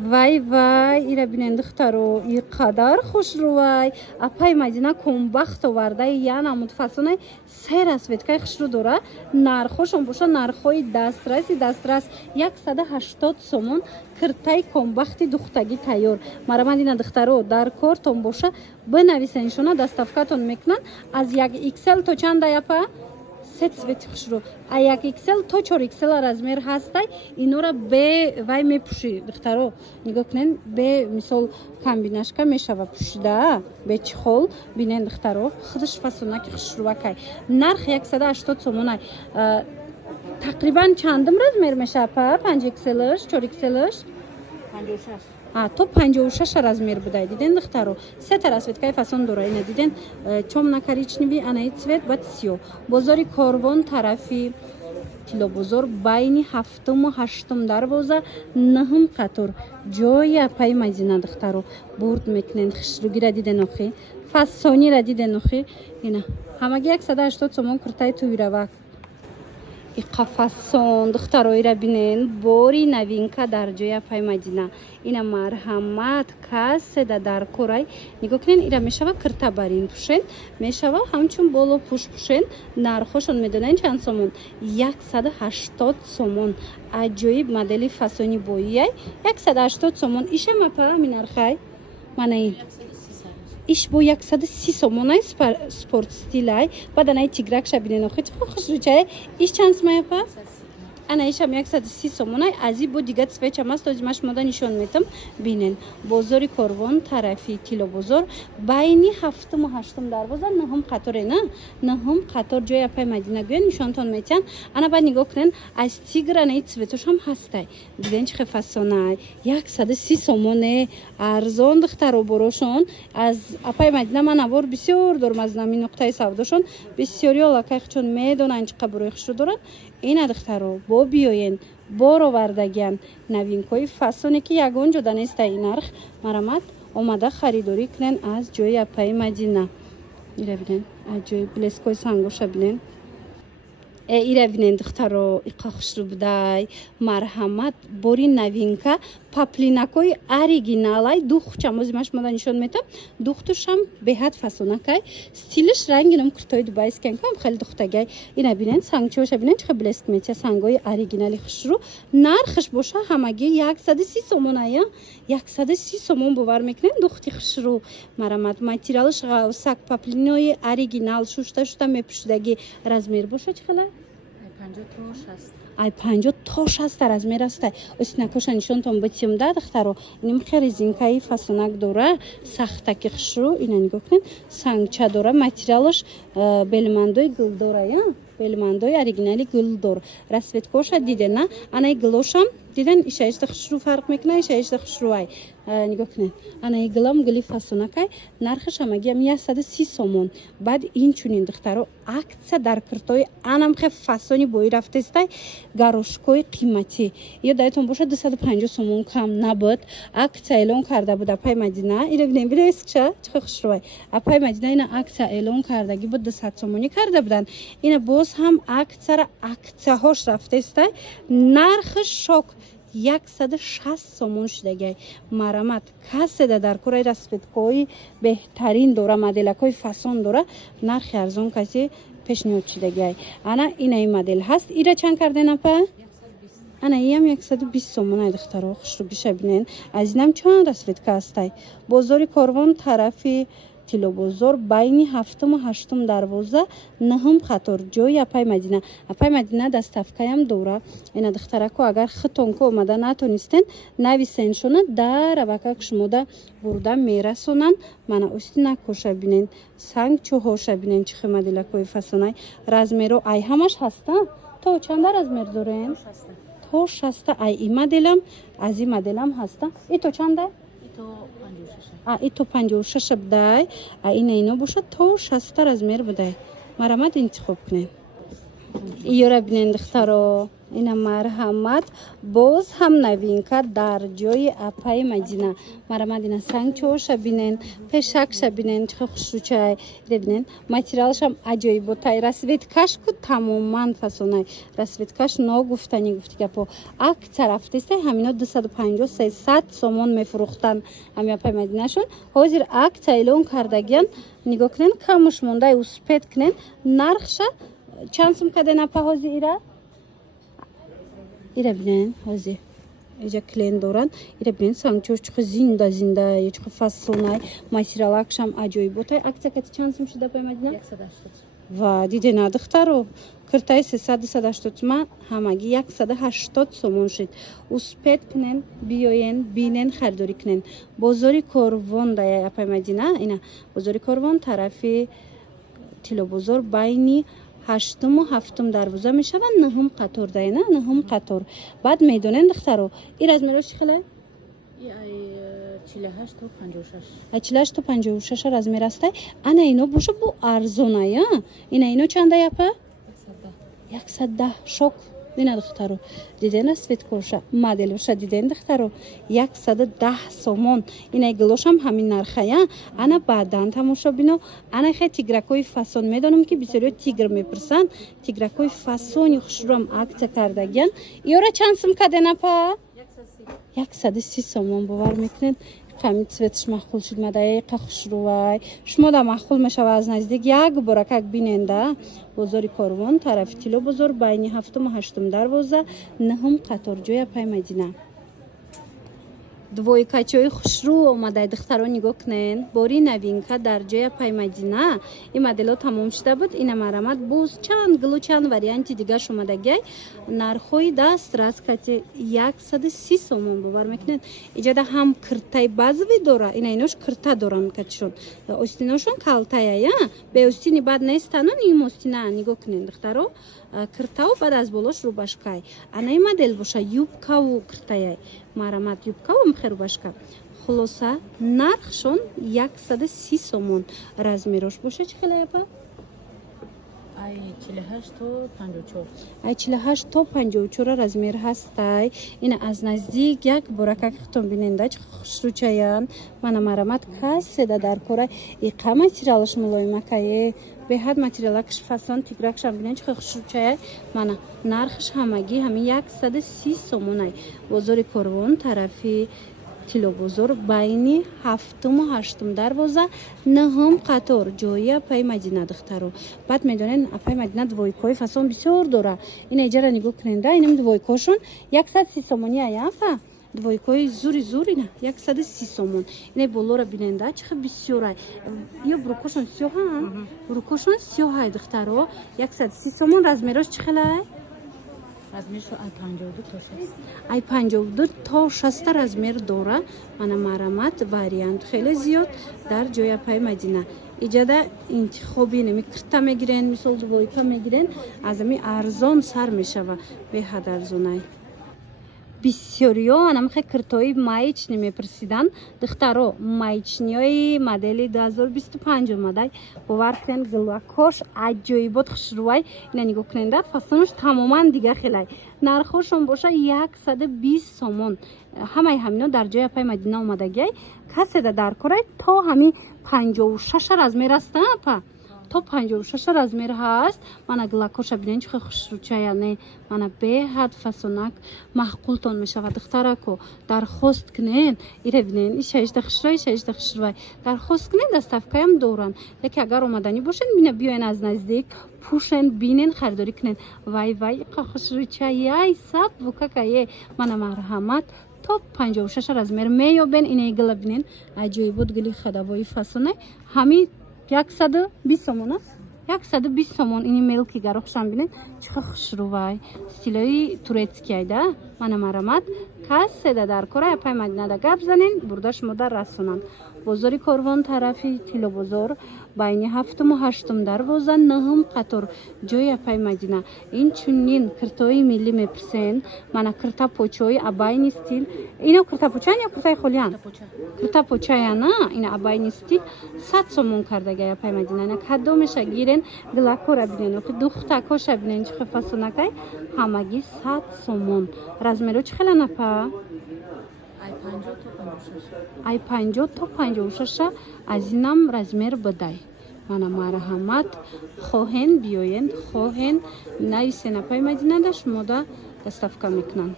вай вай ира бинен духтаро и қадар хушрувай апай Мадина комбахт оварда яна мутфасонай се расветкай хушру дора нархошон боша нархои дастрас 180 сомон киртай комбахти духтаги тайёр мара Мадина духтаро дар кортон боша бинависанишона доставкатон мекунанд аз 1XL то чанда япа се цвети хушру а 1XL то 4XL размер ҳастай инора бе вай мепуши духтаро нигоҳ кунен бе мисол комбинашка мешава пушида бе чихол бинен духтаро худаш фасонаки хушрувакай нарх 180 сомонай тақрибан чандум размер мешава па 5XL-ш 4XL-ш 56 то 56 размер будай диден духтаро се та расветкаи фасон дора ина диден чомна-коричневый анаи цвет бад сиё бозори корвон тарафи тило бозор байни 7-ум 8-ум дарвоза 9-ум қатор ҷои апаи Мадина духтаро бурд мекунен хушругира диден охи фасонира диден охи ина ҳамаги 180 сомон куртаи туиравак иқафасон духтароира бинен бори новинка дар ҷои апаи Мадина ина марҳамат касседа дар корай нигоҳ кунен ира мешава киртабарин пушен мешава ҳамчун боло пуш пушен нархошон медонен чанд сомон 180 сомон аҷоиб модели фасони боияй 180 сомон ишамапа минархай манаин иш бо 130 сомонай спорт стилай баданай тигракша бинен охи хушручай иш чанд смаяпа ана ишам 130 сомонай ази бо дига цвечам аст озимаш мода нишон метам бинен бозори корвон тарафи тило бозор байни 7-ум 8-ум дарвоза 9-ум қатор ена 9-ум қатор ҷои апаи Мадина гӯян нишонтон метиҳан ана баъд нигоҳ кунен аз тигр анаи цветошам ҳастай диден чихе фасонай 130 сомоне арзон духтаро борошон аз апаи Мадина ман авор бисёр дорум аз нами нуқтаи савдошон бисёриё лакай хучон медонанд чи қабурои хушру доранд ина духтаро бо биёен бор овардагиан новинкои фасоне ки ягон ҷода нестай ин нарх марамат омада харидорӣ кунен аз ҷои апаи Мадина ира бинен аҷоиб блескои сангоша бинен ира бинен духтаро иқа хушру будай марҳамат бори новинка паплинакои оригиналай духчам озимаш мода нишон метам духтушам беҳад фасонакай стилиш рангинам куртои дубайскианкам хеле духтагай ина бинен сангчиоша бинен чихе блеск метия сангои оригинали хушру нархш боша ҳамаги 130 сомоная 130 сомон бовар мекунен духти хушру марамат материалиш ғавсак паплинои оригинал шушта мепушидаги размер боша чихела 50 то 60 размер астай осинакоша нишонтон битим да духтаро иним хе резинкаи фасонак дора сахтаки хушру ина нигоҳ кунен сангча дора материалш белмандои гулдора я белмандои оригинали гулдор расветкоша дидена анаи гулошам диден ишаишта хушру фарқ мекуна ишаишта хушруай нигоҳ кунен анаи гулам гули фасонакай нархаш ҳамагиам 130 сомон баъд инчунин духтаро акция дар киртои анам хе фасони бои рафтестай гарошкои қиматӣ ёдатон боша 250 сомон кам набуд акция эълон карда буд апаи Мадина ира бинен видеоискша чихе хушрувай апаи Мадина ина акция эълон кардаги буд 200 сомонӣ карда буданд ина боз ҳам акцияра акцияҳош рафтестай нархи шок 160 сомон шудагай марамат касседа дар кораи расветкои беҳтарин дора моделакои фасон дора нархи арзон каси пешниҳод шудагай ана инаи модел ҳаст ира чанд карден апа ана иам 120 сомонай духтаро хушругиша бинен аз инам чанд расветка ҳастай бозори корвон тарафи тило бозор байни 7-ум 8-ум дарвоза 9-ум қатор ҷои апаи Мадина доставкаям дора ина духтарако агар хитонко омада натонистен нависеншона даравака кушмода бурда мерасонанд мана остина коша бинен санг чӯҳоша бинен чихе моделакои фасонай размеро ай ҳамаш ҳаста то чанда размер дорем то 60 ай и моделам аз и моделам ҳаста ито чанда ито 56 будай ина ино бошад то 60 размер будай марамат интихоб кунен Иёра бинен духтаро, ина марҳамат боз ҳам новинка дар ҷои апаи Мадина. Марҳамат ина сангчоша бинен, пешакша бинен, чӣ хушрӯчай бинен. Материалшам аҷоиботай, расветкаш ку тамоман фасонай. Расветкаш ногуфтани гуфти гапо. Акция рафтестай ҳамино 250-300 сомон мефурӯхтан ҳами апаи Мадинашон. Ҳозир акция эълон кардагиян. Нигоҳ кунен камуш мондай успед кунен. Нархша чанд сум каден апа ҳозир ира? Ира бинен ҳозир. Иҷа клен доран. Ира бинен сангчош чӯ зинда чӯ фасонай. Материалакшам аҷоиботай. Акция кати чанд сум шуда апаи Мадина? 180. Ва дидена духтаро киртай 300-280 тума ҳамагӣ 180 сомон шид. Успед кунен, биёен, бинен, харидорӣ кунен. Бозори Корвон даяй апаи Мадина. Ина бозори Корвон тарафи Тилобозор байни 8-ум ва 7-ум дарвоза мешава. 9-ум қатор дайна, 9-ум қатор. Баъд медонен духтаро ин размерош чӣ хеле? 48 то 56. 48 то 56 размер астай. Ана ино боша бу арзона я. Ино чанда япа? 110 шок. Дина духтаро дидена светкоша моделоша диден духтаро 110 сомон. Ина глошам ҳамин нархая. Ана баъдан тамошо бино. Ана хе тигракои фасон медонам ки бисёриё тигр мепурсанд. Тигракои фасони хушрӯам акция кардагиян. Иёра чанд сум каден апа? 130 сомон бовар мекунед. Қами цветш махкул шуд мадаи қа хушрӯвай. Шумо да махкул мешава аз наздик як бора как биненда. Бозори Корвон тарафи Тилобозор байни 7-ум ва 8-ум дарвоза 9-ум қатор ҷои апаи Мадина. Двойкачои хушрӯ омадай духтаро нигоҳ кунен. Бори новинка дар ҷои апаи Мадина. Ин модело тамом шуда буд. Ина марҳамат боз чанд гулу чанд варианти дигаш омадагиай. Нархои даст раскати 130 сомон бовар мекунед. Иҷада ҳам киртай базви дора. Ина инош кирта доранд катишон. Остиношон калтая я. Бе остини бад нестано ним остина нигоҳ кунен духтаро. Киртау баъд аз болош рубашкай. Ана ин модел боша юбкаву киртаяй. Марҳамат юбкаву мехе рубашка. Хулоса нархшон 130 сомон. Размерош боша чӣ хеле апа? Ай 48 то 54. Ай 48 то 54 размер ҳастай. Ина аз наздик як бора как хитон биненда чӣ хушрӯчаян. Мана марҳамат каседа дар кора иқа материалаш мулоимакае. Беҳад материалакаш фасон тигракшам бинен чӣ хушрӯчаяй. Мана нархш ҳамагӣ ҳамин 130 сомонай. Бозори Корвон тарафи Тилобозор байни 7-ум ва 8-ум дарвоза 9-ум қатор ҷои апаи Мадина духтаро. Баъд медонен апаи Мадина двойкои фасон бисёр дора. Ина иҷара нигоҳ куненда инам двойкошон 130 сомони аяфа. Двойкои зури-зурина 130 сомон. Ина болора биненда чӣ бисёрай. Ё бурукошон сиёҳа? Бурукошон сиёҳай духтаро 130 сомон. Размерош чӣ хелай? Размерш ай 52 то 60. Ай 52 то 60 размер дора. Мана марҳамат вариант хеле зиёд дар ҷои апаи Мадина. Иҷада интихоби неми кирта мегирен, мисол двойка мегирен, аз ами арзон сар мешава. Беҳад арзонай. Бисёриё анамхе киртои маечни мепурсидан. Духтаро маечниёи модели 2025 омадай. Бовар кунен гулакош аҷоибот хушрӯвай. Ина нигоҳ куненда фасонош тамоман дига хелай. Нархошон боша 120 сомон. Ҳамаи ҳамино дар ҷои апаи Мадина омадагиай. Каседа дар корай то ҳами 56 размер аста апа. То 56 размер ҳаст. Мана гулакоша бинен чӣ хушрӯчаяне. Мана беҳад фасонак маҳқултон мешава духтарако. Дархост кунен. Ира бинен ишаишта хушрӯвай. Дархост кунен доставкаям доран. Леки агар омаданӣ бошен бина биёен аз наздик пушен бинен харидорӣ кунен. Вай қа хушрӯчаяй саб вукакае. Мана марҳамат то 56 размер меёбен. Ина гула бинен аҷоибот гули хадавои фасонай. Ҳами 120 сомон аст. 120 сомон. Ини мелки гарохшам бинен чӣ хушрӯвай. Стилои турецкияйда. Мана марҳамат каседа дар кора апаи Мадинада гап занен бурда шумо дар расонанд. бозори Корвон тарафи Тило бозор байни 7-ум 8-ум дарвоза 9-ум қатор ҷои Апай Мадина. Инчунин киртои миллӣ мепурсен, мана кирта почои абайни стил. Ино кирта почаан ё киртаи холиян? Кирта почаяна, ина абайни стил 100 сомон кардагай Апай Мадина. Ина кадомеша гирен глакора бинен, охи духтакоша бинен чихе фасонакай ҳамаги 100 сомон. Размеро чихела напа? Ай 50 то 56 аз инам размер бидай. Мана марҳамат хоҳен биёен, хоҳен нависен Апай Мадинада шумода доставка мекунанд.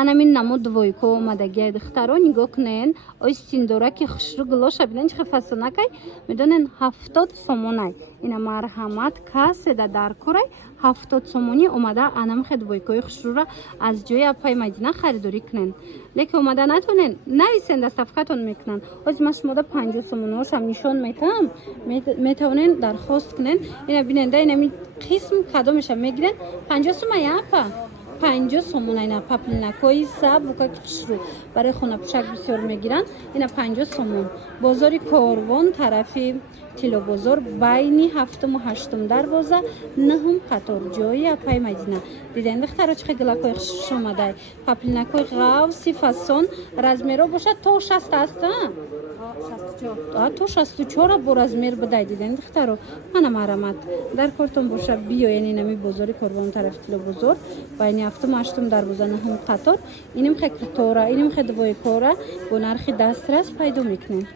Анамин намо двойко омадагиай духтаро нигоҳ кунен. Остин дора ки хушру гулоша бинен чихе фасонакай медонен 70 сомонай. Ина марҳамат каседа дар курай 70 сомони омада анамхе двойкои хушрура аз ҷои Апай Мадина харидорӣ кунен. Леки омада натонен нависен доставкатон мекунанд. Оз ма шумода 50 сомоношам нишон метаҳам, метавонен дархост кунен. Ина биненда инами қисм кадомеша мегирен 50 сомай апа. 50 сомон айна паплинакои сабука кишру барои хонапӯшак бисёр мегиранд. Ина 50 сомон. Бозори Корвон тарафи Тило бозор байни 7-ум 8-ум дарвоза 9-ум қатор ҷои Апай Мадина. Диден духтаро чихе гилакои хушруш омадай. Паплинакои ғавси фасон размеро бошад то 60 аст, то 64 бо размер бидай. Диден духтаро мана марҳамат дар кортон боша биёен инами бозори Корвон тарафи Тило бозор байни 7-ум 8-ум дарвоза 9-ум қатор иним хе киртора, иним хе двойкора бо нархи дастрас пайдо мекунем.